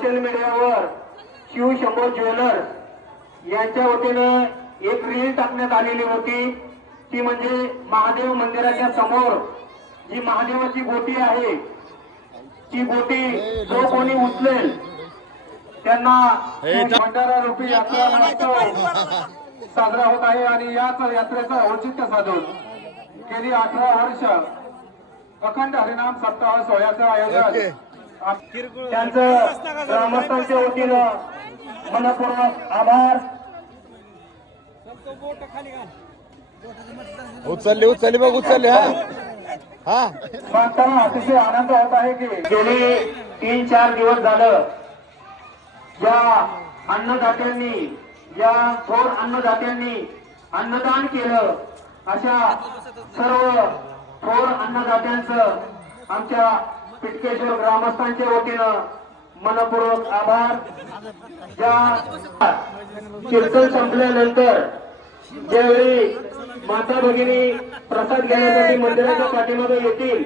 Social मीडियावर Shiv Shambho jewellers यांच्या वतीनं एक रील टाकण्यात आलेली होती. ती म्हणजे महादेव मंदिराच्या समोर जी महादेवाची गोटी आहे ती गोटी जो कोणी उचलेल त्यांना भंडारा रूपी यात्रा साजरा होत आहे आणि याच यात्रेचं औचित्य साधून गेली अठरा वर्ष अखंड हरिनाम सप्ताह सोहळ्याचं आयोजन त्यांचं ग्रामस्थांच्या वतीनं मनपूर्वक आभार. उचलली उचलली बघ उचलली हा. हा. मागताना अतिशय आनंद होत आहे की गेले तीन चार दिवस झालं या अन्नदात्यांनी या थोर अन्नदात्यांनी अन्नदान केलं. अशा सर्व थोर अन्नदात्यांचं आमच्या पिटकेश्वर ग्रामस्थांच्या वतीनं मनपूर्वक आभार. ज्या कीर्तन संपल्यानंतर ज्यावेळी माता भगिनी प्रसाद घेण्यासाठी मंदिराच्या पाठीमध्ये येतील